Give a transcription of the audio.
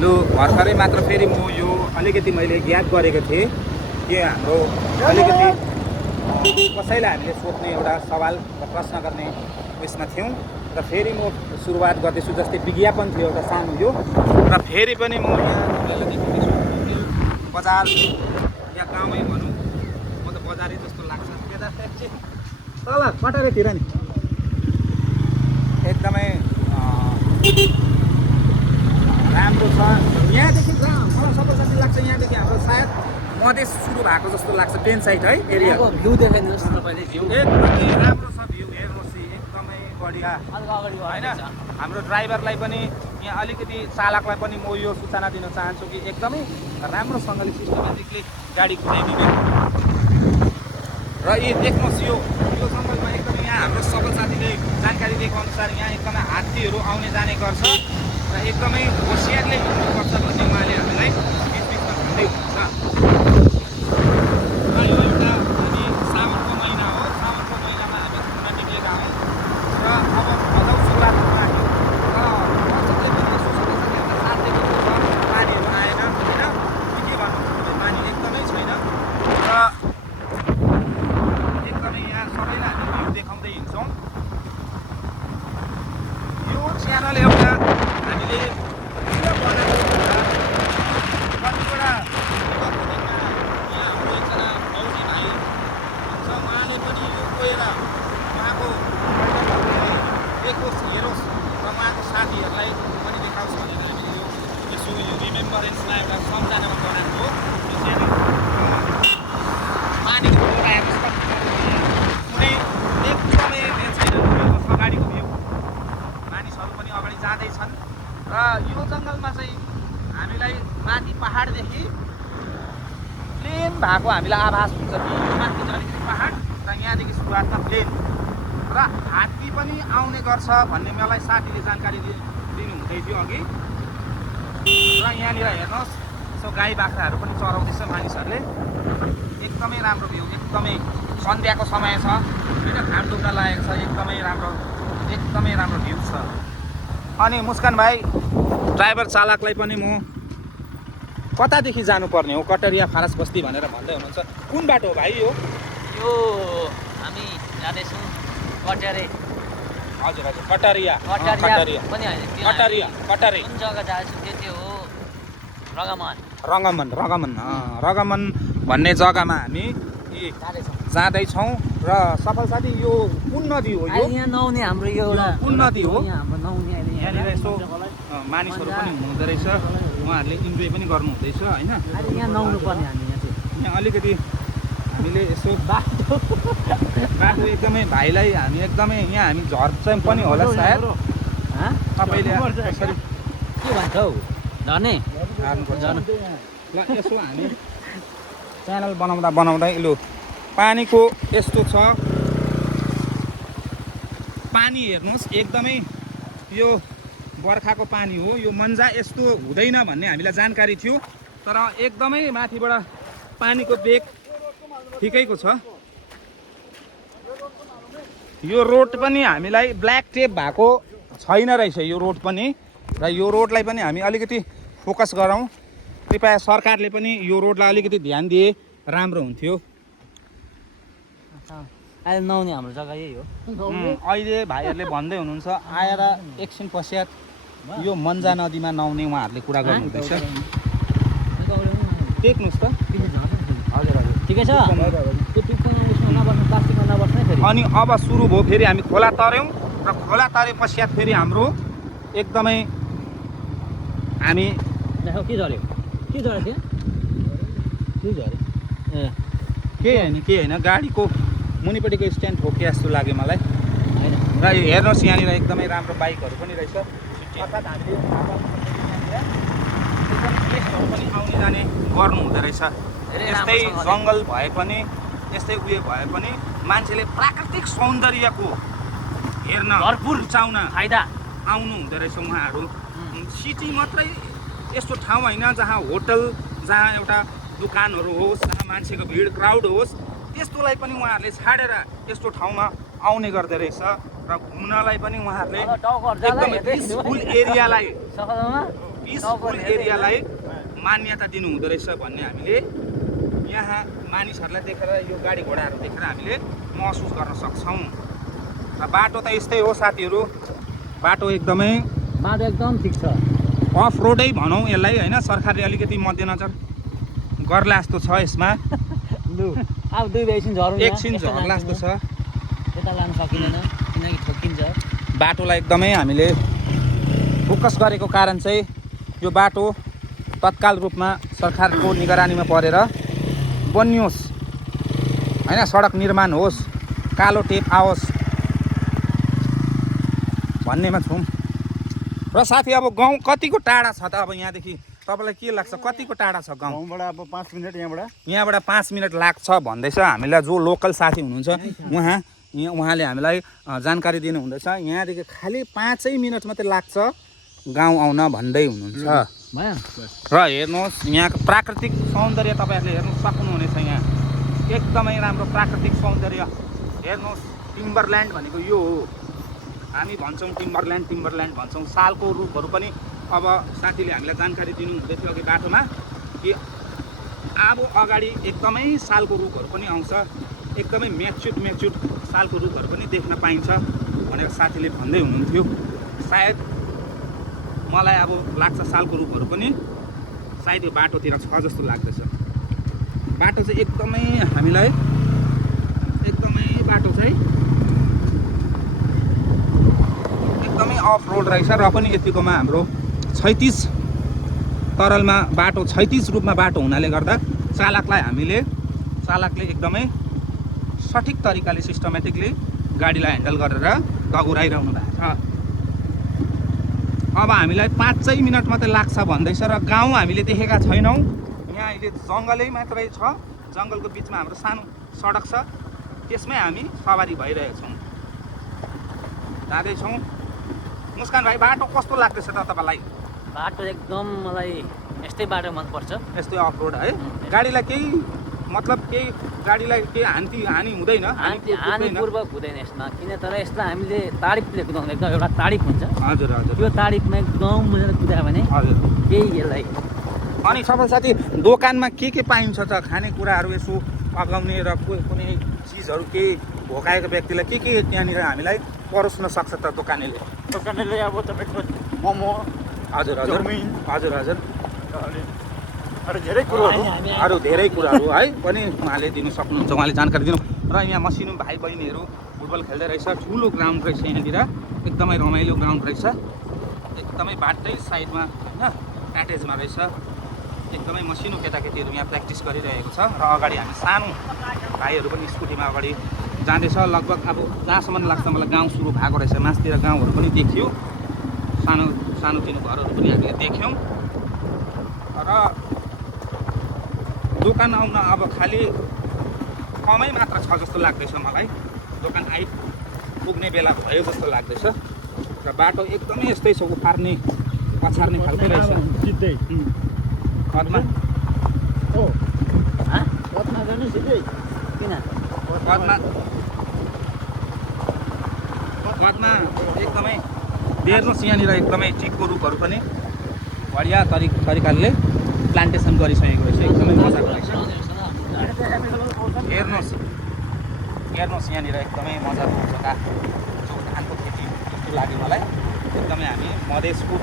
लु भर्खरै मात्र फेरि म यो अलिकति मैले ज्ञात गरेको थिएँ कि हाम्रो अलिकति कसैलाई हामीले सोध्ने एउटा सवाल र प्रश्न गर्ने उयसमा थियौँ र फेरि म सुरुवात गर्दैछु। जस्तै विज्ञापन थियो एउटा सानो यो र फेरि पनि म यहाँ बजार या गाउँमै भनौँ, म त बजारै जस्तो लाग्छ त्यता तल कटारेतिर नि एकदमै राम्रो छ। यहाँदेखि मलाई सबै साथी लाग्छ यहाँदेखि हाम्रो सायद मधेस सुरु भएको जस्तो लाग्छ प्लेन साइड है एरियाको भ्यू देखाइदिनुहोस् तपाईँले। भ्यू एकदमै राम्रो छ, भ्यू हेर्नुहोस् एकदमै बढिया होइन। हाम्रो ड्राइभरलाई पनि यहाँ अलिकति चालकलाई पनि म यो सूचना दिन चाहन्छु कि एकदमै राम्रोसँगले सिस्टमेटिकली गाडी कुदाइदिनु र यी देख्नुहोस् यो जङ्गलमा एकदमै यहाँ हाम्रो सबै साथीले जानकारी दिएको अनुसार यहाँ एकदमै हात्तीहरू आउने जाने गर्छ र एकदमै होसियारले हिँड्नुपर्छ भन्ने उहाँले हामीलाई बिचबिचमा भन्दै हुनुहुन्छ। र यो एउटा हामी साउनको महिना हो, साउनको महिनामा हामी घुम्न निक्लेका हौँ र अब भदौ सुरुवात हुन लाग्यो र पानीहरू आएन होइन, के भन्नु पानी एकदमै छैन र एकदमै यहाँ सबैलाई हामी भ्यू देखाउँदै हिँड्छौँ। यो च्यानल एउटा हामीले किन बनाएको भन्दा कतिवटा यहाँ हाम्रो एकजना फौजी भाइ हुन्छ, उहाँले पनि यो गएर उहाँको देखोस् हेरोस् र उहाँको साथीहरूलाई पनि देखाओस् भनेर हामीले यो यसो यो रिमेम्बरेन्समा एउटा सम्झनामा बनाएको हो। यो च्यानल पानीको भ्यू आएको कुनै एकदमै मेन छैन, अगाडिको भ्यू मानिसहरू पनि अगाडि जाँदैछन् र यो जङ्गलमा चाहिँ हामीलाई माथि पहाडदेखि प्लेन भएको हामीलाई आभास हुन्छ कि माथि चाहिँ अलिकति पहाड र यहाँदेखि सुरुवातमा प्लेन र हात्ती पनि आउने गर्छ भन्ने मलाई साथीले जानकारी दिनुहुँदै थियो अघि। र यहाँनिर हेर्नुहोस् यसो गाई बाख्राहरू पनि चराउँदैछ मानिसहरूले। एकदमै राम्रो भ्यू, एकदमै सन्ध्याको समय छ होइन, घाम डुब्न लागेको छ, एकदमै राम्रो भ्यू छ। अनि मुस्कान भाइ ड्राइभर चालकलाई पनि म कतादेखि जानुपर्ने हो, कटरिया फारस बस्ती भनेर भन्दै हुनुहुन्छ, कुन बाटो हो भाइ यो? यो हामी जाँदैछौँ कटारे। हजुर हजुर कटरिया पनि होइन, कटरे कुन जग्गा जाँदैछौँ त्यो हो रगमन भन्ने जग्गामा हामी जाँदैछौँ। र सफल साथी यो कुन नदी हो? यो यहाँ नहुने हाम्रो यो एउटा कुन नदी हो? हाम्रो नहुने यहाँनिर यसो मानिसहरू पनि हुनुहुँदो रहेछ, उहाँहरूले इन्जोय पनि गर्नुहुँदैछ होइन। यहाँ नहुनु पर्ने हामी यहाँ अलिकति हामीले यसो बाटो एकदमै भाइलाई हामी एकदमै यहाँ हामी झर्छ पनि होला सायद तपाईँले यसरी के भन्छ हौ झर्ने ल यसो हामी च्यानल बनाउँदै लु पानीको यस्तो छ, पानी हेर्नुहोस् एकदमै यो बर्खाको पानी हो, यो मन्जा यस्तो हुँदैन भन्ने हामीलाई जानकारी थियो तर एकदमै माथिबाट पानीको बेग ठिकैको छ। यो रोड पनि हामीलाई ब्ल्याक टेप भएको छैन रहेछ यो रोड पनि, र यो रोडलाई पनि हामी अलिकति फोकस गरौँ। कृपया सरकारले पनि यो रोडलाई अलिकति ध्यान दिए राम्रो हुन्थ्यो। अहिले नहुने हाम्रो जग्गा यही हो। अहिले भाइहरूले भन्दै हुनुहुन्छ आएर एकछिन पश्चात यो मन्जा नदीमा नहुने उहाँहरूले कुरा गर्नुहुँदैछ। देख्नुहोस् त। हजुर ठिकै छ। अनि अब सुरु भयो, फेरि हामी खोला तर्यौँ र खोला तरे पश्चात फेरि हाम्रो एकदमै हामी के झऱ्यो के होइन गाडीको मुनिपट्टिको स्ट्यान्ड ठोके जस्तो लाग्यो मलाई। र हेर्नुहोस् यहाँनिर एकदमै राम्रो बाइकहरू पनि रहेछ, अर्थात् हामीले गेस्टहरू पनि आउने जाने गर्नु हुँदो रहेछ। यस्तै जङ्गल भए पनि यस्तै उयो भए पनि मान्छेले प्राकृतिक सौन्दर्यको हेर्न भरपुर रुचाउन फाइदा आउनु हुँदो रहेछ उहाँहरू। सिटी मात्रै यस्तो ठाउँ होइन जहाँ होटल, जहाँ एउटा दोकानहरू होस्, जहाँ मान्छेको भिड क्राउड होस्, त्यस्तोलाई पनि उहाँहरूले छाडेर यस्तो ठाउँमा आउने गर्दो रहेछ। र घुम्नलाई पनि उहाँहरूले टाउकोहरु जाला एकदमै हेर्दै पिसफुल एरियालाई सफलमा पिसफुल एरियालाई मान्यता दिनु हुँदो रहेछ भन्ने हामीले यहाँ मानिसहरूलाई देखेर यो गाडी घोडाहरू देखेर हामीले महसुस गर्न सक्छौँ। र बाटो त यस्तै हो साथीहरू, बाटो एकदमै बाटो एकदम ठिक छ। अफ रोडै भनौँ यसलाई होइन, सरकारले अलिकति मध्यनजर गर्ला जस्तो छ यसमा। लु अब दुई एकछिन झरौँ एकछिन झर्ला जस्तो छ। यता लान सकिँदैन किनकि ठोकिन्छ। बाटोलाई एकदमै हामीले फोकस गरेको कारण चाहिँ यो बाटो तत्काल रूपमा सरकारको निगरानीमा परेर बनियोस् होइन, सडक निर्माण होस्, कालो टेप आओस् भन्नेमा छौँ। र साथी अब गाउँ कतिको टाढा छ त? अब यहाँदेखि तपाईँलाई के लाग्छ कतिको टाढा छ गाउँ? गाउँबाट अब 5 मिनट यहाँबाट 5 मिनट लाग्छ भन्दैछ हामीलाई जो लोकल साथी हुनुहुन्छ उहाँले हामीलाई जानकारी दिनुहुँदैछ। यहाँदेखि खालि 5 मिनट मात्रै लाग्छ गाउँ आउन भन्दै हुनुहुन्छ। र हेर्नुहोस् यहाँको प्राकृतिक सौन्दर्य तपाईँहरूले हेर्नु सक्नुहुनेछ। यहाँ एकदमै राम्रो प्राकृतिक सौन्दर्य हेर्नुहोस्। टिम्बरल्यान्ड भनेको यो हो, हामी भन्छौँ टिम्बरल्यान्ड भन्छौँ। सालको रुखहरू पनि अब साथीले हामीलाई जानकारी दिनुहुँदै थियो अघि बाटोमा कि अब अगाडि एकदमै सालको रुखहरू पनि आउँछ, एकदमै म्याच्युड सालको रुखहरू पनि देख्न पाइन्छ भनेर साथीले भन्दै हुनुहुन्थ्यो। सायद मलाई अब लाग्छ सालको रुखहरू पनि सायद यो बाटोतिर छ जस्तो लाग्दैछ। बाटो चाहिँ एकदमै हामीलाई बाटो चाहिँ एकदमै अफ रोड रहेछ। र पनि यतिकोमा हाम्रो 36 तरलमा बाटो 36 रूपमा बाटो हुनाले गर्दा चालकले एकदमै सठिक तरिकाले सिस्टमेटिकली गाडीलाई ह्यान्डल गरेर दगुराइरहनु भएको छ। अब हामीलाई 5 मिनट मात्रै लाग्छ भन्दैछ। र गाउँ हामीले देखेका छैनौँ, यहाँ अहिले जङ्गलै मात्रै छ। जङ्गलको बिचमा हाम्रो सानो सडक छ, त्यसमै हामी सवारी भइरहेका छौँ, जाँदैछौँ। मुस्कान भाइ बाटो कस्तो लाग्दैछ त तपाईँलाई? बाटो एकदम मलाई यस्तै बाटो मनपर्छ। यस्तै अफ रोड है? गाडीलाई केही गाडीलाई केही हानि हुँदैन? हानिपूर्वक हुँदैन यसमा, किन तर यसलाई हामीले तारिफले कुदाउँदा एकदम एउटा तारिफ हुन्छ। हजुर त्यो तारिफमा एकदम मजाले कुदायो भने हजुर केही यसलाई। अनि सबै साथी दोकानमा के पाइन्छ त? खानेकुराहरू यसो पकाउने र कुनै चिजहरू केही भोकाएको व्यक्तिलाई के त्यहाँनिर हामीलाई परोस्न सक्छ त दोकानेले? अब तपाईँको मोमो, हजुर अरू धेरै कुरोहरू है पनि उहाँले दिनु सक्नुहुन्छ, उहाँले जानकारी दिनु। र यहाँ मसिनो भाइ बहिनीहरू फुटबल खेल्दै रहेछ। ठुलो ग्राउन्ड रहेछ यहाँनिर, एकदमै रमाइलो ग्राउन्ड रहेछ। एकदमै बाटै साइडमा होइन प्याटेजमा रहेछ। एकदमै मसिनो केटाकेटीहरू यहाँ प्र्याक्टिस गरिरहेको छ। र अगाडि हामी सानो भाइहरू पनि स्कुटीमा अगाडि जाँदैछ। लगभग अब जहाँसम्म लाग्छ मलाई गाउँ सुरु भएको रहेछ। मासतिर गाउँहरू पनि देखियो, सानोतिनो घरहरू पनि हामीले देख्यौँ। र दोकान आउन अब खालि कमै मात्र छ जस्तो लाग्दैछ मलाई। दोकान पुग्ने बेला भयो जस्तो लाग्दैछ। र बाटो एकदमै यस्तै छ, उफार्ने पछार्ने खालको रहेछ। कदमा एकदमै हेर्नुहोस् यहाँनिर एकदमै चिकको रुखहरू पनि बढिया तरिकाले प्लान्टेसन गरिसकेको रहेछ। एकदमै मजाको रहेछ। हेर्नुहोस् यहाँनिर एकदमै मजाको जग्गा, जो धानको खेती जस्तो लाग्यो मलाई। एकदमै हामी मधेसको